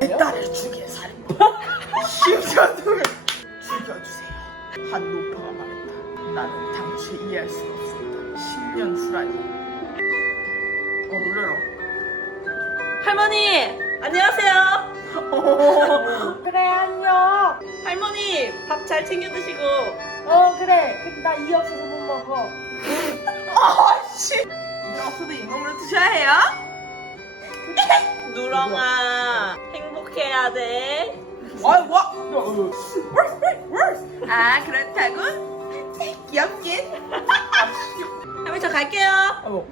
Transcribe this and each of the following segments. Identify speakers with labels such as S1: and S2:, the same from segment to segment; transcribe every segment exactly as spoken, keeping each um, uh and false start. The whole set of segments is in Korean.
S1: 내 딸을 죽인 살인범 심전우를 죽여주세요. 한 노파가 말했다. 나는 당최 이해할 수가 없었다. 십 년 후라니. 어 놀래라.
S2: 할머니 안녕하세요.
S3: 그래 안녕.
S2: 할머니 밥 잘 챙겨 드시고.
S3: 어 그래. 근데 나 이 없어서 못 먹어.
S1: 아씨. 이 없어도 이놈을 드셔야 해요?
S2: 누렁아 행복해야 돼.
S1: 아이 와. 아 그렇다고? 귀엽긴.
S2: 할머니 저 갈게요.
S1: 어.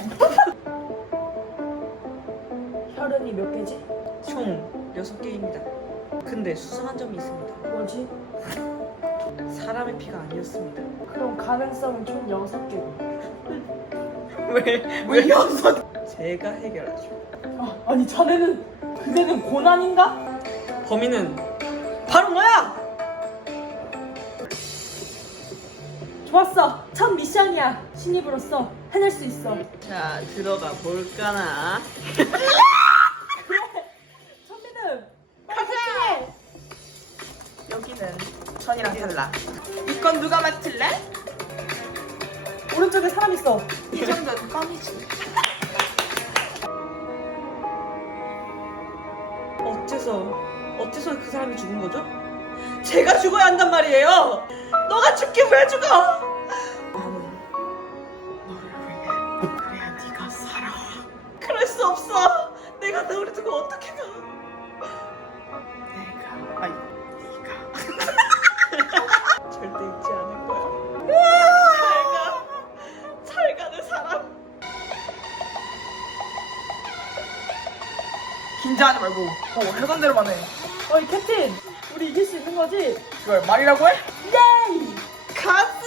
S3: 혈흔이 몇 개지?
S2: 총 여섯 개입니다. 근데 수상한 점이 있습니다.
S3: 뭐지?
S2: 사람의 피가 아니었습니다.
S3: 그럼 가능성은 총 여섯 개고.
S2: 왜?
S1: 왜 여섯?
S2: 제가 해결하죠.
S3: 아, 아니 자네는 그대는 고난인가?
S2: 범인은 바로 너야!
S3: 좋았어. 첫 미션이야. 신입으로서 해낼 수 있어.
S2: 자 들어가 볼까나.
S3: 선배는 가자.
S1: 여기는 전이랑 달라. 이 건 누가 맡을래?
S3: 오른쪽에 사람 있어.
S1: 이 정도는 껌이지.
S2: 어째서 어째서 그 사람이 죽은 거죠? 제가 죽어야 한단 말이에요. 너가 죽기 왜 죽어?
S1: 나는 너를 위해. 그래야 네가 살아.
S2: 그럴 수 없어. 내가 너를 두고 어떻게 가?
S1: 내가 아니 네가.
S2: 절대 잊지 않을 거야. 잘가, 잘가는 사람.
S1: 긴장하지 말고. 어 하던 대로만 해.
S3: 어이 캡틴. 우리 이길 수 있는 거지?
S1: 그걸 말이라고 해?
S3: 예이.
S1: 가자.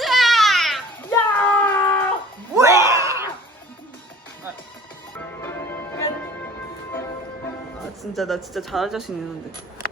S3: 야.
S1: 뭐야?
S2: 아 진짜 나 진짜 잘할 자신 있는데.